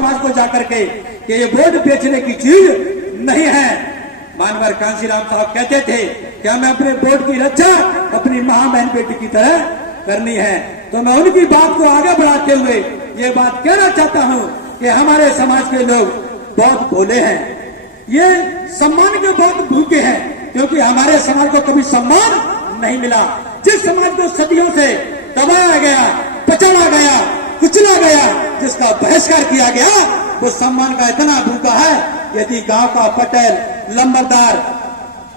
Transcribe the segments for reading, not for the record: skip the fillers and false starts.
समाज को जाकर के कि ये वोट बेचने की चीज नहीं है। मानवर कांशीराम साहब कहते थे कि हमें अपने वोट की रक्षा अपनी मां बहन बेटी की तरह करनी है। तो मैं उनकी बात को आगे बढ़ाते हुए ये बात कहना चाहता हूं कि हमारे समाज के लोग बहुत भोले हैं, ये सम्मान के बहुत भूखे हैं, क्योंकि हमारे समाज को कभी सम्मान नहीं मिला। जिस समाज को सदियों से दबाया गया, पचड़ा गया, कुचला गया, जिसका बहिष्कार किया गया, वो सम्मान का इतना भूखा है। यदि गांव का पटेल, लंबरदार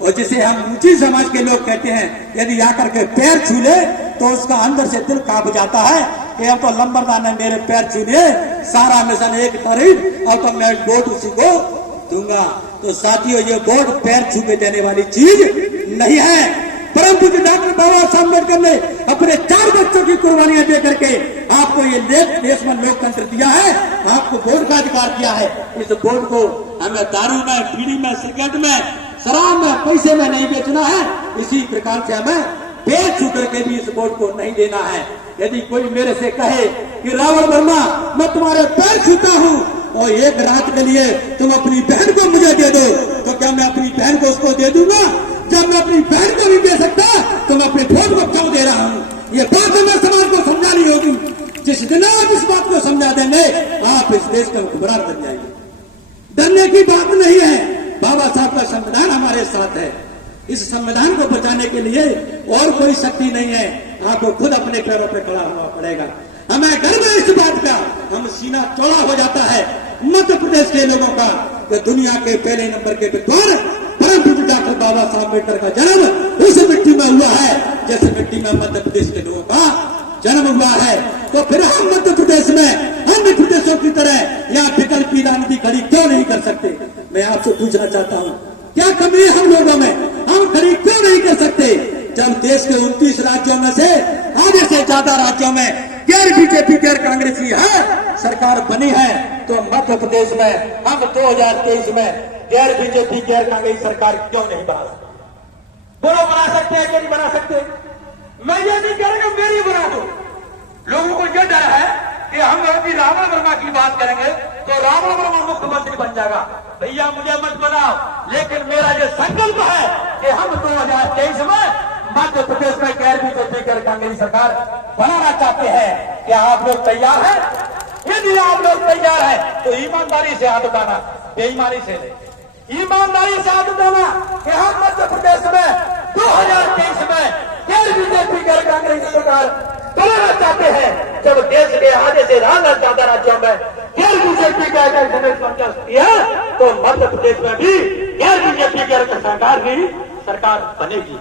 और जिसे हम ऊंची समाज के लोग कहते हैं, यदि आकर के पैर छू ले तो उसका अंदर से दिल कांप जाता है कि अब तो लंबरदार ने मेरे पैर छू लिए, सारा मिशन एक तारीफ, अब तो मैं वोट उसी को दूंगा। तो साथियों, ये वोट पैर छू के देने वाली चीज नहीं है। परंतु डॉक्टर बाबा साहब अम्बेडकर ने अपने 4 बच्चों की कुर्बानियां देकर के आपको ये देश में लोकतंत्र दिया है, आपको वोट का अधिकार दिया है। इस वोट को हमें दारू में, बीड़ी में, सिगरेट में, शराब में, पैसे में नहीं बेचना है। इसी प्रकार से हमें पैर छू करके भी इस वोट को नहीं देना है। यदि कोई मेरे से कहे कि रावण वर्मा मैं तुम्हारे पैर छूता हूँ और एक रात के लिए तुम अपनी बहन को मुझे दे दो, तो क्या मैं अपनी बहन को उसको दे दूंगा? जब मैं अपनी बहन को नहीं दे सकता तो मैं अपने वोट को क्यों दे रहा हूँ? ये बात हमें समाज को समझानी होगी। जिस दिन आप इस बात को समझा देंगे, आप इस देश के हुक्मरान बन जाएंगे। डरने की बात नहीं है। बाबा साहब का संविधान हमारे साथ है। इस संविधान को बचाने के लिए और कोई शक्ति नहीं है, आपको खुद अपने पैरों पर खड़ा होना पड़ेगा। हमें गर्व है इस बात का, हम सीना चौड़ा हो जाता है मध्य प्रदेश के लोगों का कि दुनिया के पहले नंबर के विद्वान परम पूज्य डॉक्टर बाबा साहब अम्बेडकर का जन्म उस मिट्टी में हुआ है जैसे मिट्टी में मध्य प्रदेश के लोगों का जन्म हुआ है। तो फिर हम मध्य प्रदेश में अन्य प्रदेशों की तरह यहाँ विकल्प राजनीति खड़ी क्यों नहीं कर सकते? मैं आपसे पूछना चाहता हूँ, क्या कमी है हम लोगों में? हम खड़ी क्यों नहीं कर सकते? जब देश के 29 राज्यों में से आधे से ज्यादा राज्यों में गैर बीजेपी, गैर कांग्रेसी है सरकार बनी है, तो मध्य प्रदेश में हम 2023 में गैर बीजेपी, गैर कांग्रेसी सरकार क्यों नहीं बना सकते? बोलो, बना सकते हैं कि नहीं बना सकते? मैं ये नहीं कह रहा मेरी बना दो। लोगों को यह डर है कि हम यदि रावण वर्मा की बात करेंगे तो रावण वर्मा मुख्यमंत्री बन जाएगा। भैया मुझे मत बनाओ, लेकिन मेरा ये संकल्प है कि हम 2023 में मध्य प्रदेश में गैर बीजेपी, गैर कांग्रेसी सरकार बनाना चाहते हैं। क्या आप लोग तैयार हैं? यदि आप लोग तैयार हैं तो ईमानदारी से हाथ उठाना, बेईमानी से नहीं। ईमानदारी से हाथ उठाना कि हम मध्य प्रदेश में 2023 में गैर बीजेपी, गैर कांग्रेसी सरकार बनाना चाहते हैं। जब देश के आधे से ज्यादा राज्यों में गैर बीजेपी, गैर कांग्रेसी है, तो मध्य प्रदेश में भी गैर बीजेपी, गैर सरकार की सरकार बनेगी।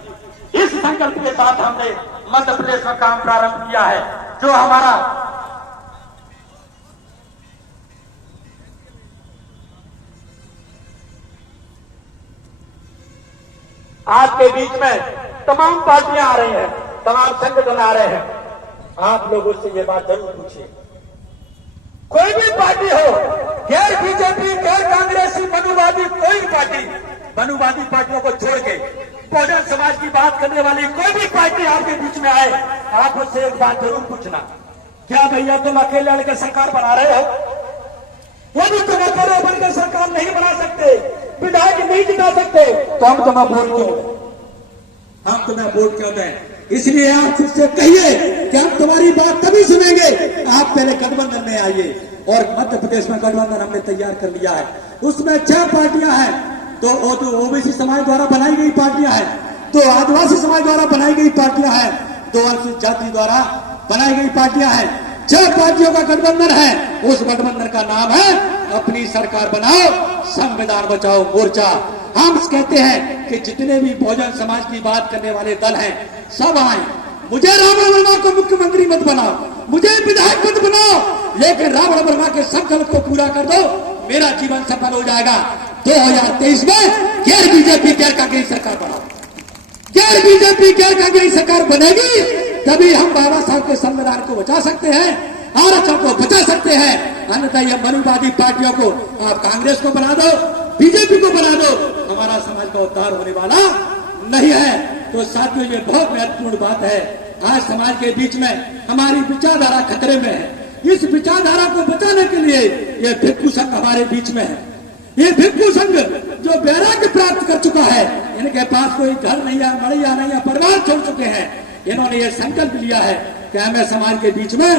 इस संकल्प के साथ हमने मध्य प्रदेश में काम प्रारंभ किया है। जो हमारा आज के बीच में तमाम पार्टियां आ रही हैं, तमाम संगठन आ रहे हैं। आप लोग उससे ये बात जरूर पूछिए, कोई भी पार्टी हो, गैर बीजेपी, गैर कांग्रेसी, मनुवादी, कोई पार्टी, मनुवादी पार्टियों को छोड़ के बहुजन समाज की बात करने वाली कोई भी पार्टी आपके बीच में आए, आप उससे एक बात जरूर पूछना, क्या भैया तुम अकेले लड़के सरकार बना रहे हो? यदि तुम अकेले बनकर सरकार नहीं बना सकते, विधायक नहीं जिता सकते, तो हम तुम्हें वोट क्यों दें? हम तुम्हें वोट क्यों दें? इसलिए आप उससे कहिए कि हम तुम्हारी बात तभी सुनेंगे, आप पहले गठबंधन में आइए। और मध्य प्रदेश में गठबंधन हमने तैयार कर लिया है, उसमें 6 पार्टियां हैं। तो ओबीसी समाज द्वारा बनाई गई पार्टियां हैं, 2 आदिवासी समाज द्वारा बनाई गई पार्टियां हैं, 2 अनुसूचित जाति द्वारा बनाई गई पार्टियां हैं। 6 पार्टियों का गठबंधन है। उस गठबंधन का नाम है अपनी सरकार बनाओ, संविधान बचाओ मोर्चा। हम कहते हैं कि जितने भी बहुजन समाज की बात करने वाले दल हैं, सब आए। मुझे रावण वर्मा को मुख्यमंत्री मत बनाओ, मुझे विधायक मत बनाओ, लेकिन रावण वर्मा के संकल्प को पूरा कर दो, मेरा जीवन सफल हो जाएगा। 2023 में गैर बीजेपी, गैर कांग्रेसी सरकार बनाओ। गैर बीजेपी, गैर कांग्रेसी सरकार बनेगी तभी हम बाबा साहब के संविधान को बचा सकते हैं, आरक्षण को बचा सकते हैं। अन्यथा ये मनुवादी पार्टियों को आप कांग्रेस को बना दो, बीजेपी को बना दो, हमारा समाज का उद्धार होने वाला नहीं है। तो साथियों, ये बहुत महत्वपूर्ण बात है। आज समाज के बीच में हमारी विचारधारा खतरे में है, इस विचारधारा को बचाने के लिए ये भिक्षु संघ हमारे बीच में है। ये भिक्षु संघ जो वैराग्य प्राप्त कर चुका है, इनके पास कोई घर नहीं है, मड़िया नहीं है, परिवार छोड़ चुके हैं, इन्होंने ये संकल्प लिया है कि हमें समाज के बीच में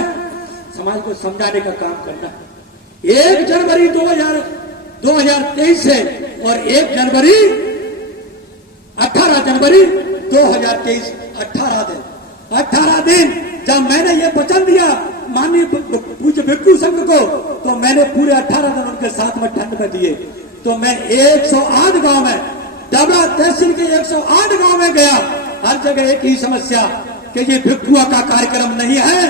समाज को समझाने का काम करना है। 1 जनवरी 2023 से और 18 जनवरी 2023 18 दिन जब मैंने ये वचन दिया माननीय पूज्य भिक्षु संघ को, तो मैंने पूरे 18 दिन उनके साथ में ठंड में दिए। तो मैं 108 गांव में, डबरा तहसील के 108 गांव में गया। हर जगह एक ही समस्या कि ये भिक्षुआ का कार्यक्रम नहीं है,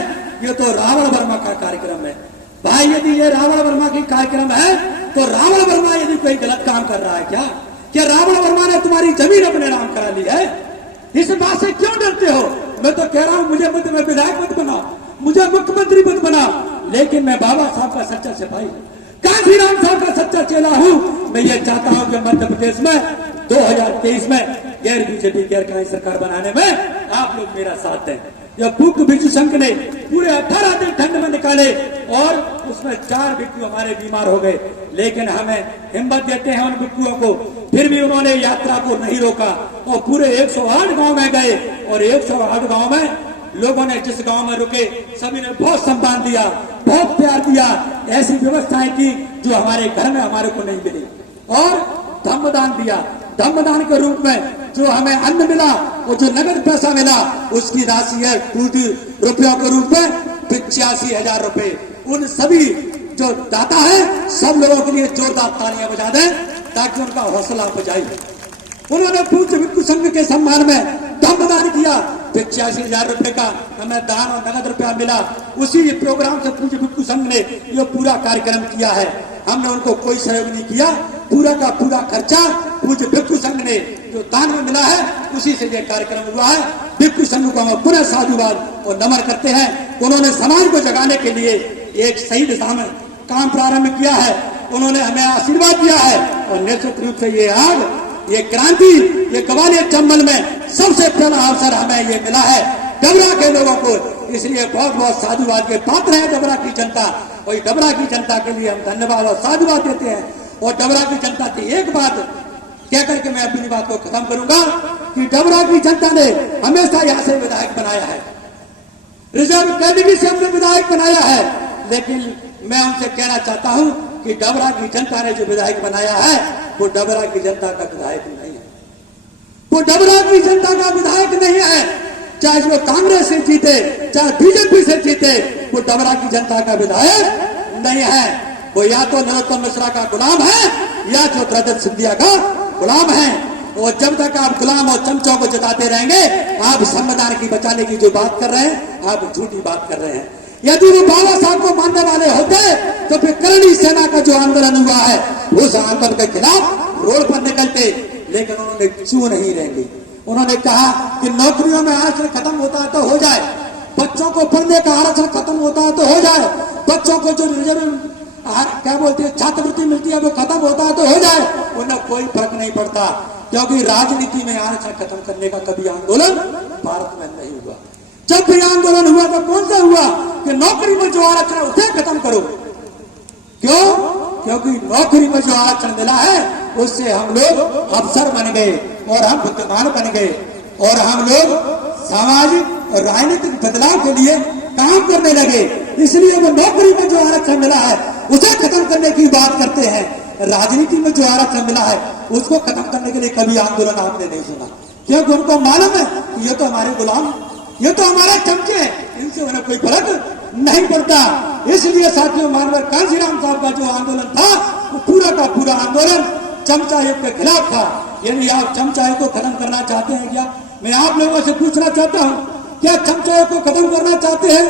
ये तो रावण वर्मा का कार्यक्रम है। भाई यदि ये रावण वर्मा की कार्यक्रम है तो रावण वर्मा यदि कोई गलत काम कर रहा है क्या रावण वर्मा ने तुम्हारी जमीन अपने नाम करा ली है? इस बात से क्यों डरते हो? मैं तो कह रहा हूं मुझे मत में विधायक मत बनाओ, मुझे मुख्यमंत्री मत बनाओ, लेकिन मैं बाबा साहब का सच्चा सिपाही हूं, कांशीराम साहब का सच्चा चेला हूं। मैं ये चाहता हूं कि मध्य प्रदेश में 2023 में गैर बीजेपी गैर कांग्रेस सरकार बनाने में आप लोग मेरा साथ दें। यह पूर्ण भिक्षु संघ ने पूरे 18 दिन ठंड में निकाले और उसमें 4 भिक्षु हमारे बीमार हो गए, लेकिन हमें हिम्मत देते हैं उन भिक्षुओं को, फिर भी उन्होंने यात्रा को नहीं रोका और पूरे 108 गांव में गए और 108 गांव में लोगों ने जिस गांव में रुके सभी ने बहुत सम्मान दिया, बहुत प्यार दिया, ऐसी व्यवस्थाएं की जो हमारे घर में हमारे को नहीं मिली। और धम्मदान दिया, धम्मदान के रूप में जो हमें अन्न मिला और जो नगद पैसा मिला उसकी राशि है 2 रुपयों के रूप में 85,000 रुपए। उन सभी जो दाता है सब लोगों के लिए जोरदार तालियां बजा दें ताकि उनका हौसला बजाए। उन्होंने पूज्य भिक्षु संघ के सम्मान में धम्मदान किया, 85,000 रुपए का हमें दान और नगद रुपया मिला। उसी प्रोग्राम से पूज्य भिक्षु संघ ने ये पूरा कार्यक्रम किया है। हमने उनको कोई सहयोग नहीं किया, पूरा का पूरा खर्चा पूज्य भिक्षु संघ ने जो दान में मिला है उसी से ये कार्यक्रम हुआ है। भिक्षु संघ को हम पुनः साधुवाद और नमन करते हैं। उन्होंने समाज को जगाने के लिए एक सही दिशा में काम प्रारंभ किया है, उन्होंने हमें आशीर्वाद दिया है और निश्चित रूप से ये आग, ये क्रांति, ये ग्वालियर चंबल में सबसे पहला अवसर हमें ये मिला है डबरा के लोगों को, इसलिए बहुत बहुत साधुवाद के पात्र है डबरा की जनता। और डबरा की जनता के लिए हम धन्यवाद और साधुवाद देते हैं। और डबरा की जनता की एक बात कहकर के मैं अपनी बात को खत्म करूंगा कि डबरा की जनता ने हमेशा यहाँ से विधायक बनाया है, रिजर्व कैटेगरी से हमने विधायक बनाया है, लेकिन मैं उनसे कहना चाहता हूं कि डबरा की जनता ने जो विधायक बनाया है वो डबरा की जनता का विधायक नहीं है, वो डबरा की जनता का विधायक नहीं है। चाहे वो कांग्रेस से जीते चाहे बीजेपी से जीते, वो डबरा की जनता का विधायक नहीं है। वो या तो नरोत्तम मिश्रा का गुलाम है या ज्योतिरादित्य सिंधिया का गुलाम है। और जब तक आप गुलाम और चमचों को जताते रहेंगे, आप संविधान की बचाने की जो बात कर रहे हैं आप झूठी बात कर रहे हैं। यदि वो बाबा साहब को मानने वाले होते तो फिर करणी सेना का जो आंदोलन हुआ है उस आंदोलन के खिलाफ रोड पर निकलते, लेकिन उन्होंने क्यों नहीं रहेंगे। उन्होंने कहा कि नौकरियों में आरक्षण खत्म होता है तो हो जाए, बच्चों को पढ़ने का आरक्षण खत्म होता है तो हो जाए, बच्चों को जो रिजर्व क्या बोलते हैं छात्रवृत्ति मिलती है वो खत्म होता है तो हो जाए। उन्हें कोई फर्क नहीं पड़ता, क्योंकि राजनीति में आरक्षण खत्म करने का कभी आंदोलन भारत में नहीं हुआ। जब भी आंदोलन हुआ तो कौन सा हुआ कि नौकरी में जो आरक्षण है उसे खत्म करो। क्यों? क्योंकि नौकरी में जो आरक्षण मिला है उससे हम लोग अफसर बन गए और हम बुद्धिमान बन गए और हम लोग सामाजिक और राजनीतिक बदलाव के लिए काम करने लगे। इसलिए वो नौकरी में जो आरक्षण मिला है उसे खत्म करने की बात करते हैं, राजनीति में जो आरक्षण मिला है उसको खत्म करने के लिए कभी आंदोलन आपने नहीं सुना, क्योंकि उनको मालूम है कि ये तो हमारे गुलाम, ये तो हमारे चमचे हैं, इनसे उन्हें कोई फर्क नहीं पड़ता। इसलिए साथियों, मानवर कांशीराम साहब का जो आंदोलन था वो पूरा का पूरा आंदोलन चमचा युग के खिलाफ था। यदि आप चमचा युग को खत्म करना चाहते हैं क्या? मैं आप लोगों से पूछना चाहता हूँ, क्या चमचा युग को खत्म करना चाहते हैं?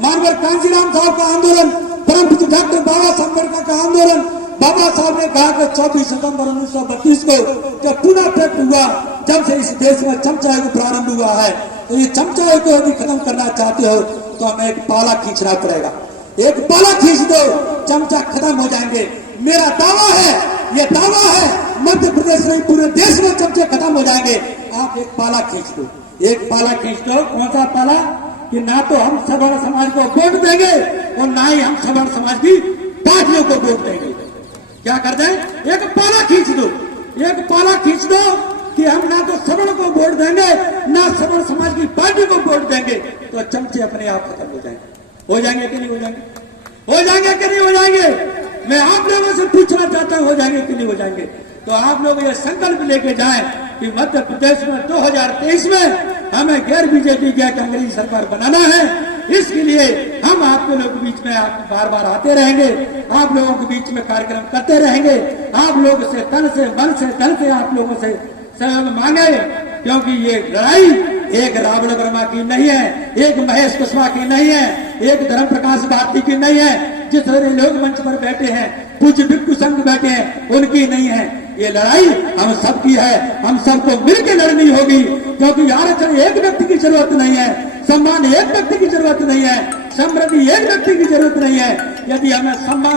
मानवर कांशीराम साहब का आंदोलन, परम पूज्य डॉक्टर बाबा साहब अम्बेडकर का आंदोलन, बाबा साहब ने कहा कि 24 सितंबर 1932 को जब पुनः प्रकट हुआ, जब से इस देश में चमचा युग प्रारंभ हुआ है, तो ये चमचा युग को यदि खत्म करना चाहते हो तो हमें एक पाला खींचना पड़ेगा। एक पाला खींच दो, चमचा खत्म हो जाएंगे। मेरा दावा है, ये दावा है, मध्य प्रदेश में पूरे देश में चमचे खत्म हो जाएंगे। आप एक पाला खींच दो, एक पाला खींच दो। कौन सा पाला? कि ना तो हम सवर्ण समाज को वोट देंगे और ना ही हम सवर्ण समाज की पार्टियों को वोट देंगे। क्या कर दें, एक पाला खींच दो, एक पाला खींच दो कि हम ना तो सवर्ण को वोट देंगे ना सवर्ण समाज की पार्टी को वोट देंगे, तो चमचे अपने आप खत्म हो जाएंगे। हो जाएंगे कि नहीं हो जाएंगे? हो जाएंगे कि नहीं हो जाएंगे? मैं आप लोगों से पूछना चाहता हूं, हो जाएंगे कि नहीं हो जाएंगे? तो आप लोग ये संकल्प लेके जाएं कि मध्य प्रदेश में 2023 में हमें गैर बीजेपी गैर कांग्रेस सरकार बनाना है। इसके लिए हम आपके लोगों के बीच में आप बार बार आते रहेंगे, आप लोगों के बीच में कार्यक्रम करते रहेंगे, आप लोग से तन से मन से धन से आप लोगों से सहयोग मांगे, क्योंकि ये लड़ाई एक रावण वर्मा की नहीं है, एक महेश कुशवाहा की नहीं है, एक धर्म प्रकाश भारती की नहीं है, जिस सारे लोग मंच पर बैठे हैं, पूज्य भिक्षु संघ बैठे हैं, उनकी नहीं है। ये लड़ाई हम सबकी है, हम सबको मिलकर लड़नी होगी, क्योंकि आरक्षण एक व्यक्ति की जरूरत नहीं है, सम्मान एक व्यक्ति की जरूरत नहीं है, समृद्धि एक व्यक्ति की जरूरत नहीं है। यदि हमें सम्मान